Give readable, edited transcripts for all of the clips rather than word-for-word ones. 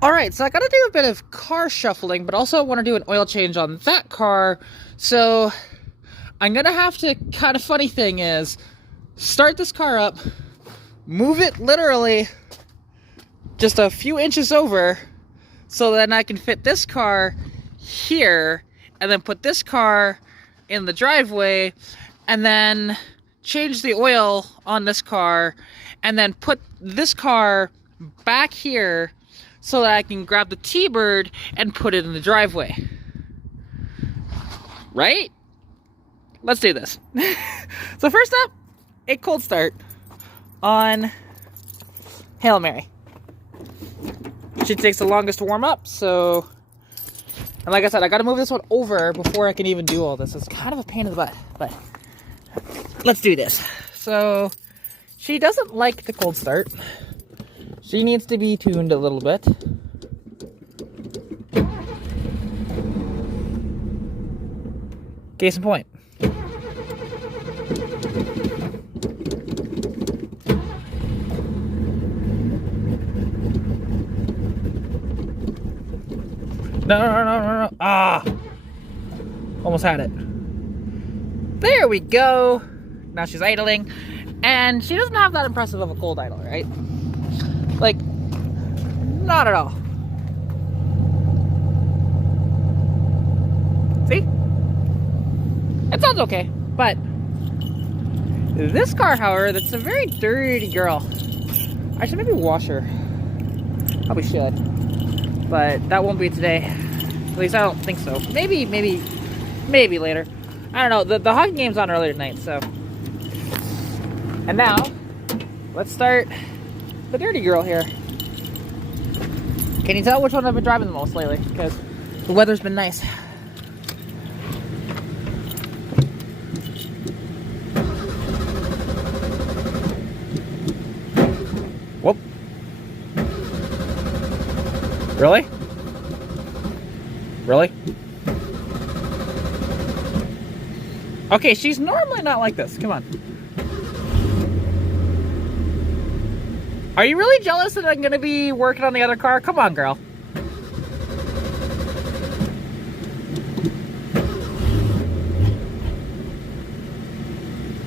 Alright, so I gotta do a bit of car shuffling, but also I want to do an oil change on that car. So I'm gonna have to, kind of funny thing is, start this car up, move it literally just a few inches over, so then I can fit this car here, and then put this car in the driveway, and then change the oil on this car, and then put this car back here so that I can grab the T-Bird and put it in the driveway. Right? Let's do this. So first up, a cold start on Hail Mary. She takes the longest to warm up, so... And like I said, I gotta move this one over before I can even do all this. It's kind of a pain in the butt, but let's do this. So, she doesn't like the cold start. She needs to be tuned a little bit. Case in point. No. Ah! Almost had it. There we go. Now she's idling. And she doesn't have that impressive of a cold idle, right? Like, not at all. See? It sounds okay, but this car, however, that's a very dirty girl. I should maybe wash her. Probably should. But that won't be today. At least I don't think so. Maybe later. I don't know. The hockey game's on earlier tonight, so. And now, let's start the dirty girl here. Can you tell which one I've been driving the most lately? Because the weather's been nice. Whoop. Really? Really? Okay, she's normally not like this. Come on. Are you really jealous that I'm gonna be working on the other car? Come on, girl.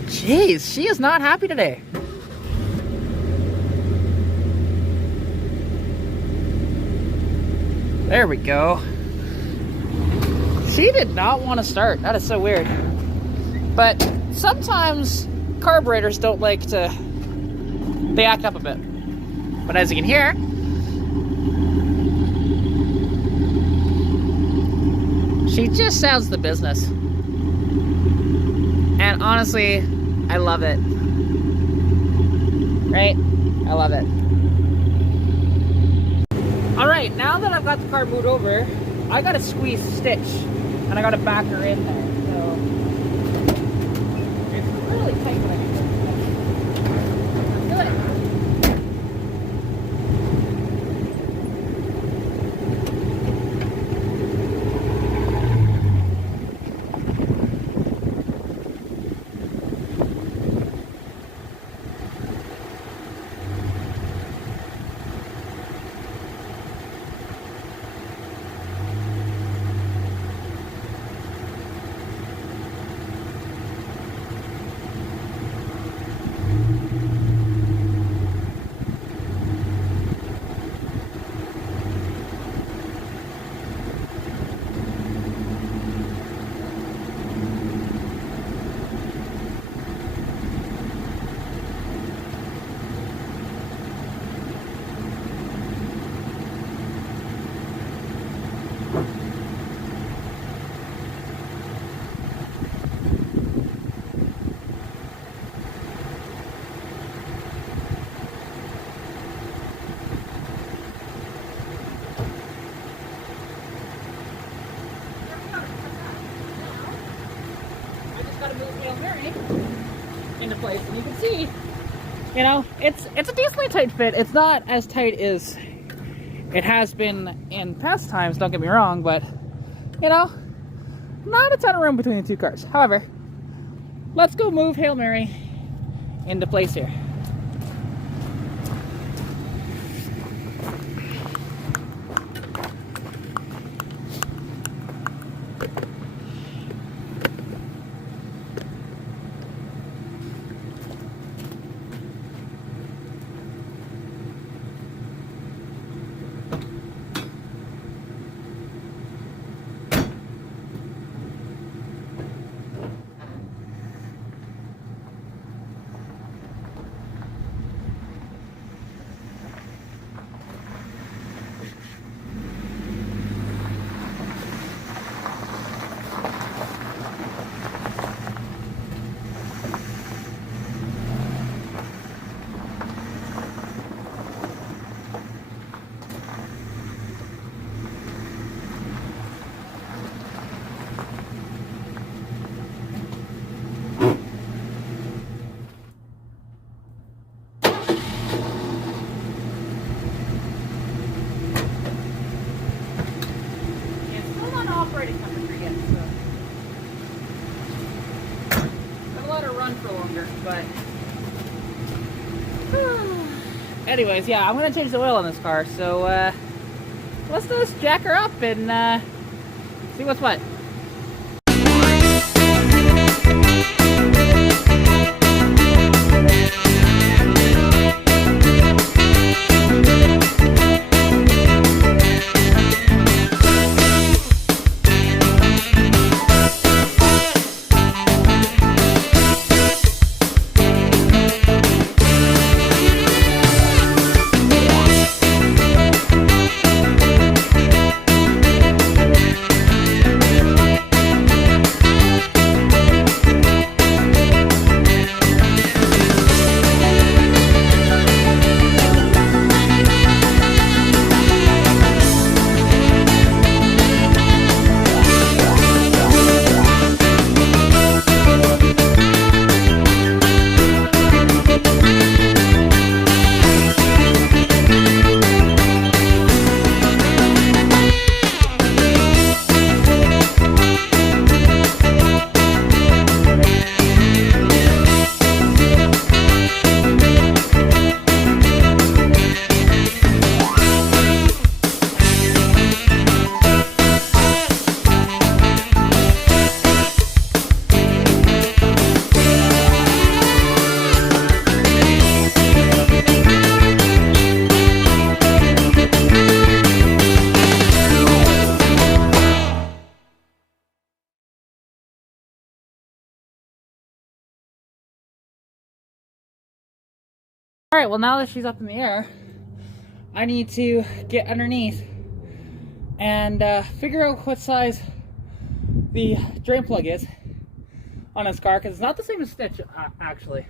Jeez, she is not happy today. There we go. She did not want to start. That is so weird. But sometimes carburetors don't like to... They act up a bit. But as you can hear, she just sounds the business. And honestly, I love it. Right? I love it. Alright, now that I've got the car moved over, I gotta squeeze Stitch. And I gotta back her in there. So it's really tight when I do this. Do it. Into place, and you can see, you know, it's a decently tight fit. It's not as tight as it has been in past times, don't get me wrong, but you know, not a ton of room between the two cars. However, let's go move Hail Mary into place here. operating temperature yet, so I've let her run for longer, but anyways, yeah, I'm gonna change the oil on this car, so let's just jack her up and see what's what. Alright, well now that she's up in the air, I need to get underneath and figure out what size the drain plug is on this car, because it's not the same as Stitch, actually.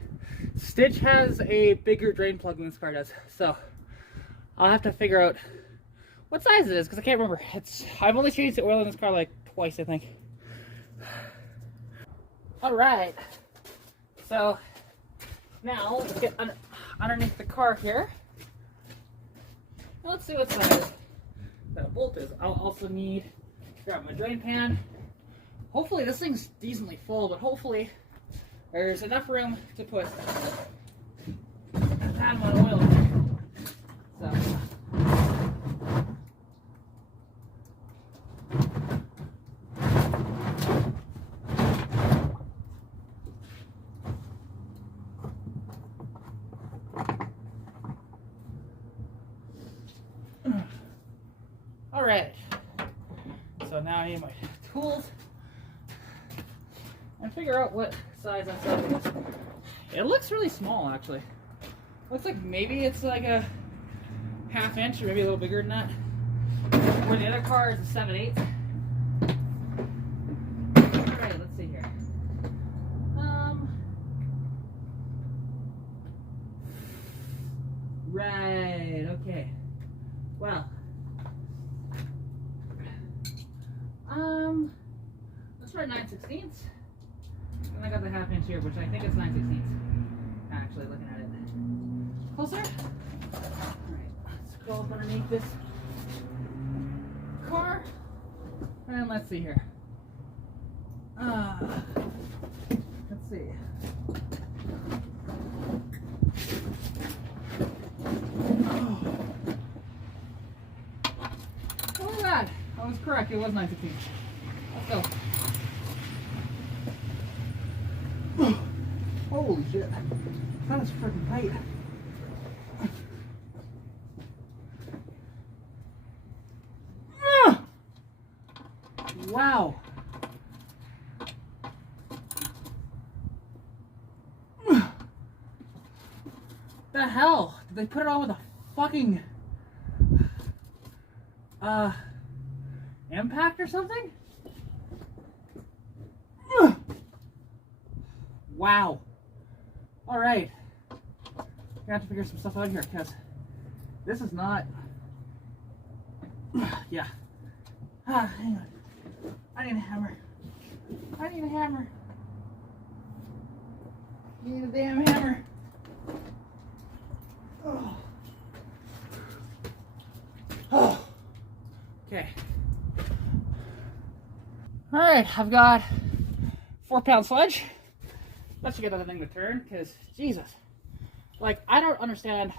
Stitch has a bigger drain plug than this car does, so I'll have to figure out what size it is, because I can't remember. I've only changed the oil in this car like twice, I think. Alright, so now let's get underneath the car here. Now let's see what size that bolt is. I'll also need to grab my drain pan. Hopefully this thing's decently full, but hopefully there's enough room to put that amount of oil in. So alright, so now I need my tools and figure out what size that stuff is. It looks really small, actually. Looks like maybe it's like a ½ inch or maybe a little bigger than that. Where the other car is a 7/8. Alright, let's see here. Right, okay. Well. Let's try 9/16. And I got the ½ inch here, which I think is 9/16. Actually, looking at it. Closer. Alright, let's go up underneath this car. And let's see here. Let's see. Oh, look at that. I was correct, it was 9/16. Let's go. Holy shit. That is freaking tight. Wow. The hell? Did they put it on with a fucking impact or something? Wow. Alright. Gonna have to figure some stuff out here, because this is not... Yeah. Hang on. I need a hammer. I need a hammer. Need a damn hammer. Oh. Oh. Okay. All right, I've got 4-pound sludge. Let's get that thing to turn, because Jesus, like, I don't understand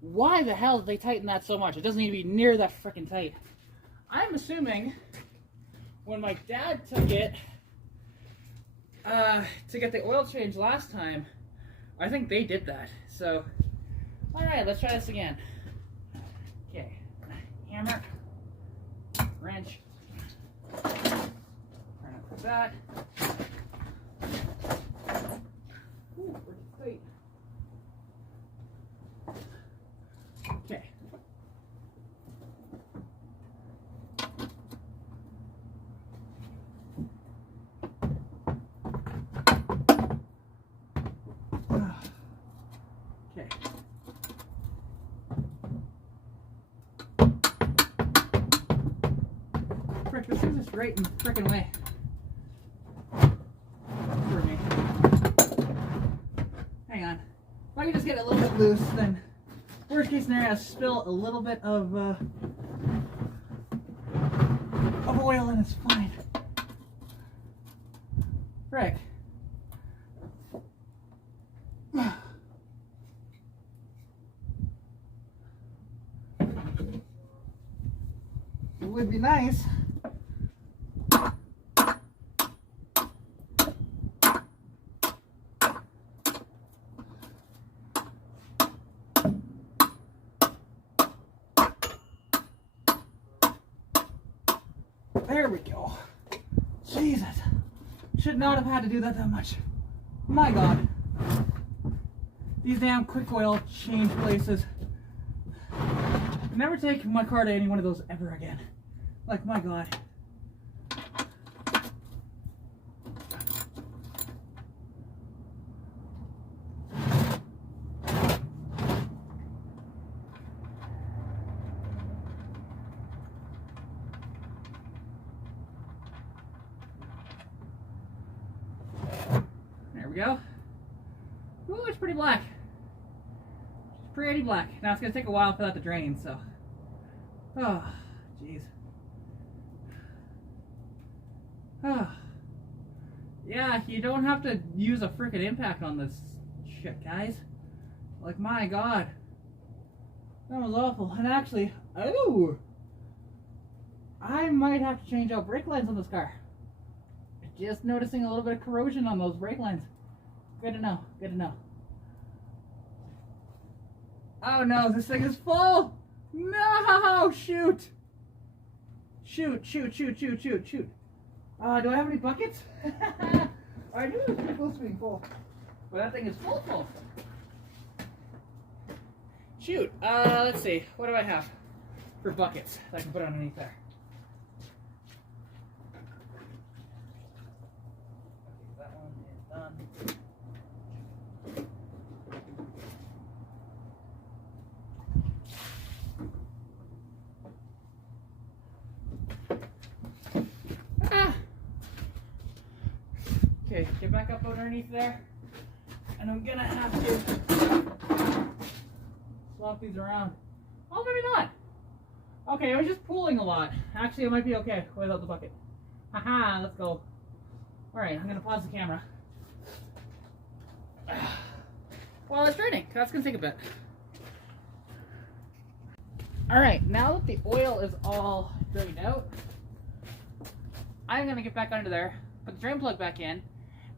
why the hell did they tighten that so much. It doesn't need to be near that freaking tight. I'm assuming when my dad took it to get the oil change last time, I think they did that. So, all right, let's try this again. Okay, hammer, wrench, turn up like that. Ooh, pretty tight. Okay. Okay. Frick, this is just right in the frickin' way. For me. Hang on. If I can just get it a little bit loose, then worst case scenario, I'll spill a little bit of oil and it's fine. Frick. It would be nice. There we go. Jesus. Should not have had to do that much. My God. These damn quick oil change places. Never take my car to any one of those ever again. Like, my God. There we go. Ooh, it's pretty black. It's pretty black. Now it's gonna take a while for that to drain, so. Oh, jeez. Oh. Yeah, you don't have to use a frickin' impact on this shit, guys. Like, my God. That was awful. And actually, oh! I might have to change out brake lines on this car. Just noticing a little bit of corrosion on those brake lines. Good to know. Good to know. Oh no, this thing is full! No! Shoot! Shoot, shoot, shoot, shoot, shoot, shoot. Do I have any buckets? I knew it was pretty close to being full. But that thing is full. Shoot. Let's see. What do I have for buckets that I can put underneath there? That one is done. Okay, get back up underneath there. And I'm gonna have to swap these around. Oh, maybe not. Okay, I was just pulling a lot. Actually, it might be okay without the bucket. Haha, let's go. Alright, I'm gonna pause the camera. Well, it's draining. That's gonna take a bit. Alright, now that the oil is all drained out, I'm gonna get back under there, put the drain plug back in,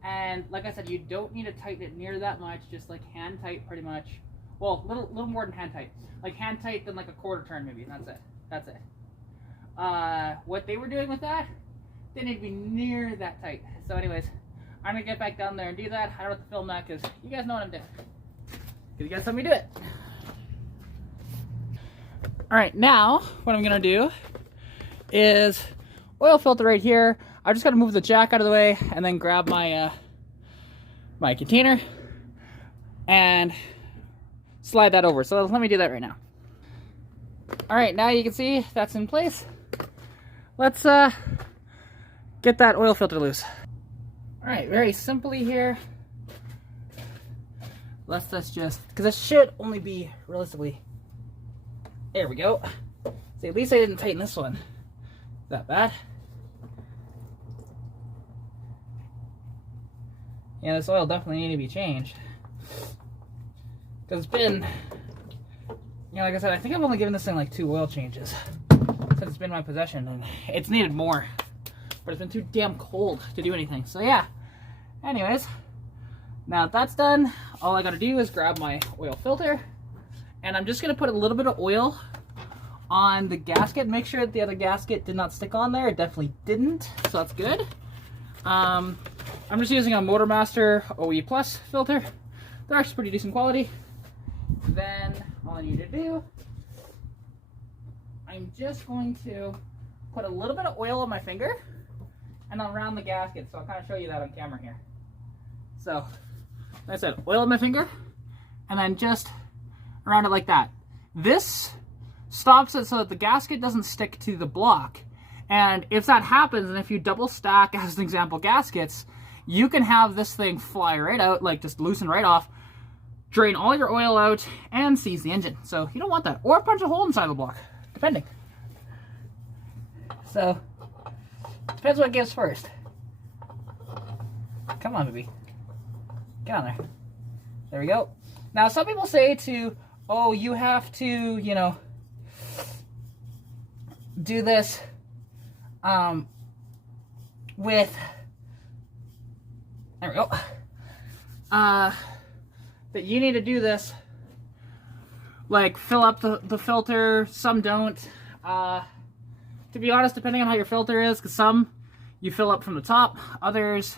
and like I said, you don't need to tighten it near that much, just like hand tight pretty much. Well, little more than hand tight. Like hand tight than like a quarter turn maybe, that's it. That's it. What they were doing with that, they need to be near that tight. So anyways, I'm gonna get back down there and do that. I don't have to film that because you guys know what I'm doing. Because you guys let me do it. Alright, now what I'm gonna do is oil filter right here. I just gotta move the jack out of the way and then grab my my container and slide that over. So let me do that right now. Alright, now you can see that's in place. Let's get that oil filter loose. Alright, very simply here. Let's just, because it should only be realistically, there we go. See, at least I didn't tighten this one that bad. Yeah, this oil definitely needs to be changed. Because it's been, you know, like I said, I think I've only given this thing like 2 oil changes since it's been in my possession, and it's needed more. But it's been too damn cold to do anything. So yeah, anyways, now that that's done, all I gotta do is grab my oil filter, and I'm just gonna put a little bit of oil on the gasket. Make sure that the other gasket did not stick on there. It definitely didn't, so that's good. I'm just using a MotorMaster OE Plus filter. They're actually pretty decent quality. Then all I need to do, I'm just going to put a little bit of oil on my finger and around the gasket. So I'll kind of show you that on camera here. So, like I said, oil on my finger and then just around it like that. This stops it so that the gasket doesn't stick to the block. And if that happens, and if you double stack, as an example, gaskets, you can have this thing fly right out, like just loosen right off, drain all your oil out, and seize the engine. So you don't want that. Or punch a hole inside the block, depending. So, depends what gives first. Come on, baby. Get on there. There we go. Now, some people say to, oh, you have to, you know, do this with, there we go, that you need to do this, like fill up the filter. Some don't. To be honest, depending on how your filter is, because some you fill up from the top, others,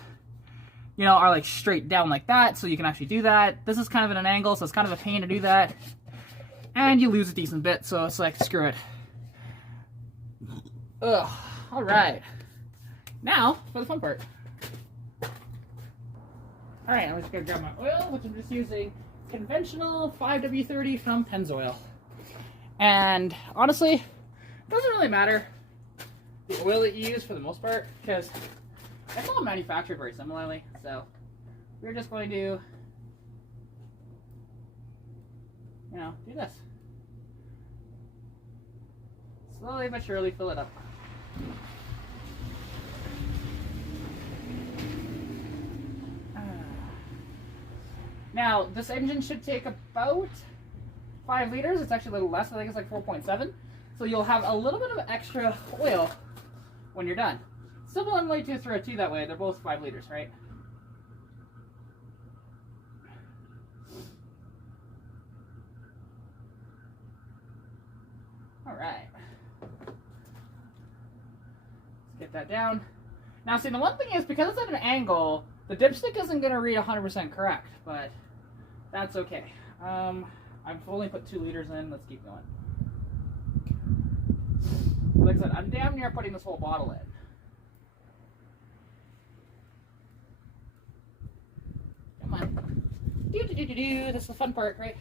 you know, are like straight down like that, so you can actually do that. This is kind of at an angle, so it's kind of a pain to do that, and you lose a decent bit, so it's like, screw it. Ugh. All right. Now for the fun part. All right, I'm just gonna grab my oil, which I'm just using conventional 5W30 from Pennzoil. And honestly, it doesn't really matter the oil that you use for the most part, because it's all manufactured very similarly. So we're just going to, you know, do this. Slowly but surely fill it up. Now, this engine should take about 5 liters. It's actually a little less. I think it's like 4.7. So you'll have a little bit of extra oil when you're done. Still one way to throw 2 that way. They're both 5 liters, right? All right. Let's get that down. Now, see, the one thing is, because it's at an angle, the dipstick isn't going to read 100% correct, but that's okay. I've only put 2 liters in. Let's keep going. Like I said, I'm damn near putting this whole bottle in. Come on. This is the fun part, right?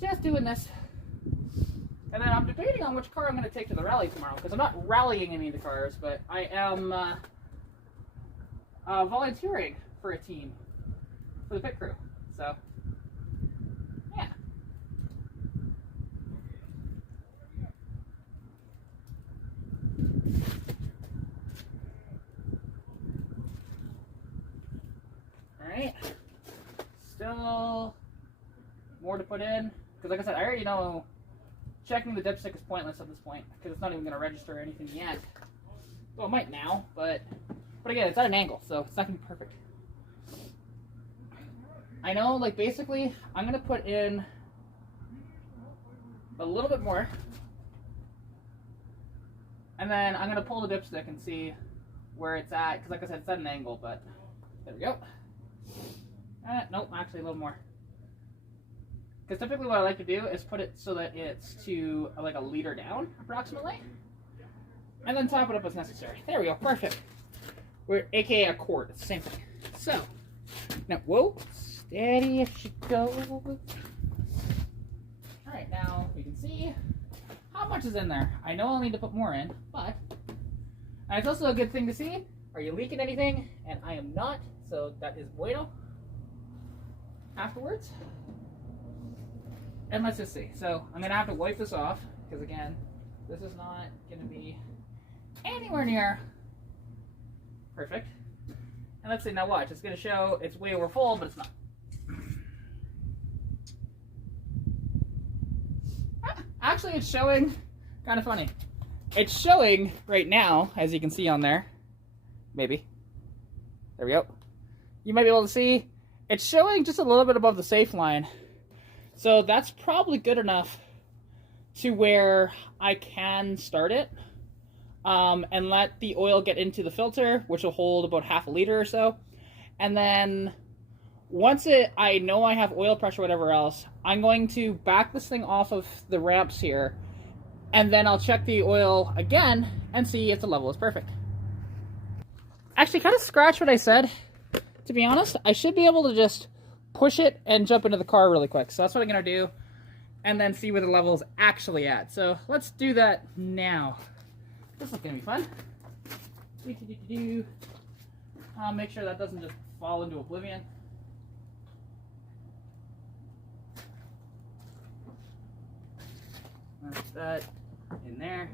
Just doing this. And then I'm debating on which car I'm going to take to the rally tomorrow, because I'm not rallying any of the cars, but I am volunteering for a team for the pit crew. So, yeah. Alright. Still more to put in, because like I said, I already know checking the dipstick is pointless at this point, because it's not even going to register or anything yet. Well, it might now, but again, it's at an angle, so it's not going to be perfect. I know, like, basically, I'm going to put in a little bit more, and then I'm going to pull the dipstick and see where it's at, because like I said, it's at an angle, but there we go. Nope, actually a little more. Because typically what I like to do is put it so that it's to like a liter down, approximately, and then top it up as necessary. There we go, perfect. We're AKA a quart, it's the same thing. So, now, whoa, steady as she goes. Alright, now we can see how much is in there. I know I'll need to put more in, but and it's also a good thing to see. Are you leaking anything? And I am not, so that is bueno. Afterwards. And let's just see. So I'm going to have to wipe this off, because again, this is not going to be anywhere near perfect. And let's see, now watch. It's going to show it's way over full, but it's not. Actually, it's showing kind of funny. It's showing right now, as you can see on there. Maybe. There we go. You might be able to see. It's showing just a little bit above the safe line. So that's probably good enough to where I can start it. And let the oil get into the filter, which will hold about half a liter or so. And then once I know I have oil pressure, whatever else, I'm going to back this thing off of the ramps here, and then I'll check the oil again and see if the level is perfect. Actually, kind of scratch what I said. To be honest, I should be able to just push it and jump into the car really quick. So that's what I'm going to do, and then see where the level is actually at. So let's do that now. This is going to be fun. I'll make sure that doesn't just fall into oblivion. That's that in there.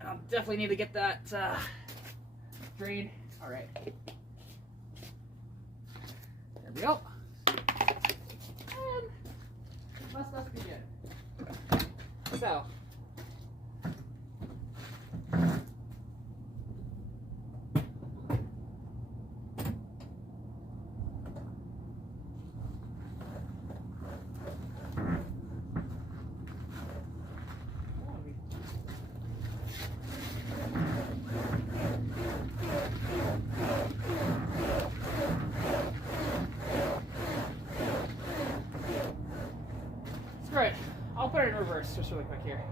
And I'll definitely need to get that drained. All right. There we go. And must be good. So. Right, I'll put it in reverse just really quick here.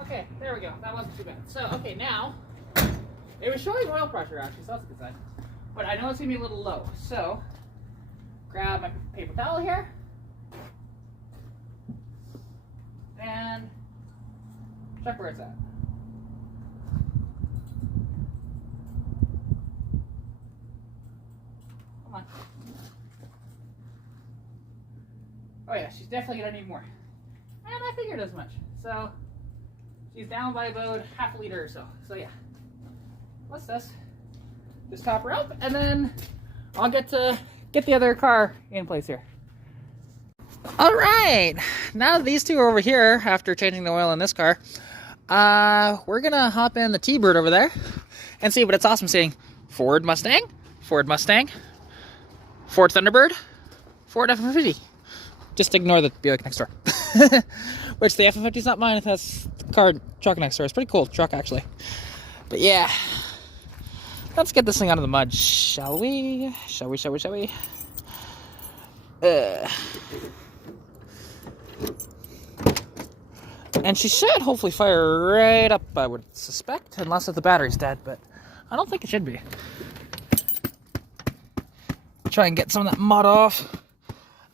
Okay, there we go. That wasn't too bad. So, okay, now, it was showing oil pressure actually, so that's a good sign. But I know it's going to be a little low. So, grab my paper towel here. And check where it's at. Come on. Oh yeah, she's definitely going to need more. And I figured as much. So, she's down by about half a liter or so. So yeah, what's this? Just top her up, and then I'll get the other car in place here. All right, now that these two are over here after changing the oil in this car, we're gonna hop in the T-Bird over there and see what it's awesome seeing. Ford Mustang, Ford Mustang, Ford Thunderbird, Ford F-150. Just ignore the Buick next door. Which the F-150 is not mine, it has the truck next door. It's a pretty cool truck actually. But yeah, let's get this thing out of the mud, shall we? Shall we? And she should hopefully fire right up, I would suspect, unless if the battery's dead, but I don't think it should be. Try and get some of that mud off.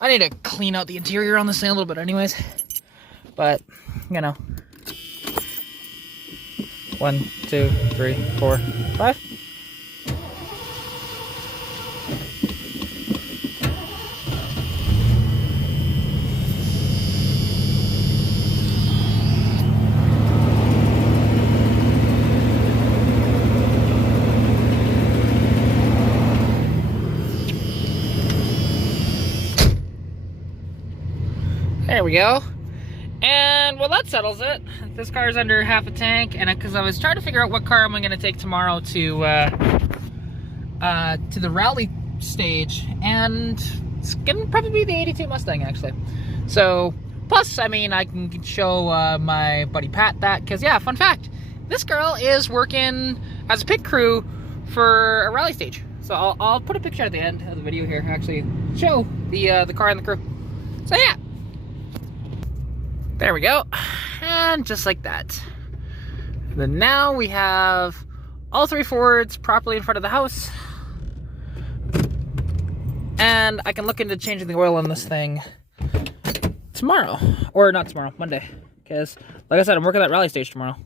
I need to clean out the interior on this thing a little bit anyways. But, you know. 1, 2, 3, 4, 5. There we go. And well, that settles it. This car is under half a tank, and because I was trying to figure out what car am I going to take tomorrow to the rally stage, and it's going to probably be the 82 Mustang actually. So plus, I mean, I can show my buddy Pat that, because yeah, fun fact, this girl is working as a pit crew for a rally stage. So I'll put a picture at the end of the video here, actually show the car and the crew. So yeah. There we go, and just like that. Then now we have all 3 Fords properly in front of the house. And I can look into changing the oil on this thing tomorrow. Or not tomorrow, Monday. Because, like I said, I'm working at rally stage tomorrow.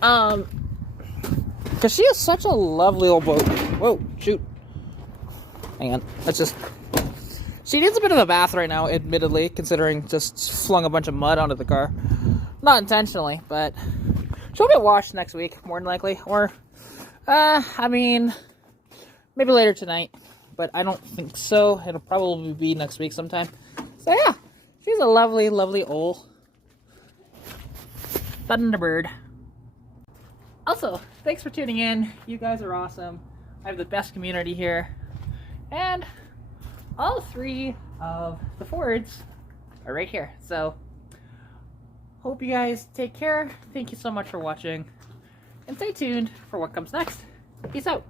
Because she is such a lovely old boat. Whoa, shoot. Hang on. That's just... She needs a bit of a bath right now, admittedly, considering just flung a bunch of mud onto the car. Not intentionally, but she'll get washed next week, more than likely. Or, I mean, maybe later tonight. But I don't think so. It'll probably be next week sometime. So yeah, she's a lovely, lovely old Thunderbird. Also, thanks for tuning in. You guys are awesome. I have the best community here. And all 3 of the Fords are right here. So, hope you guys take care. Thank you so much for watching. And stay tuned for what comes next. Peace out.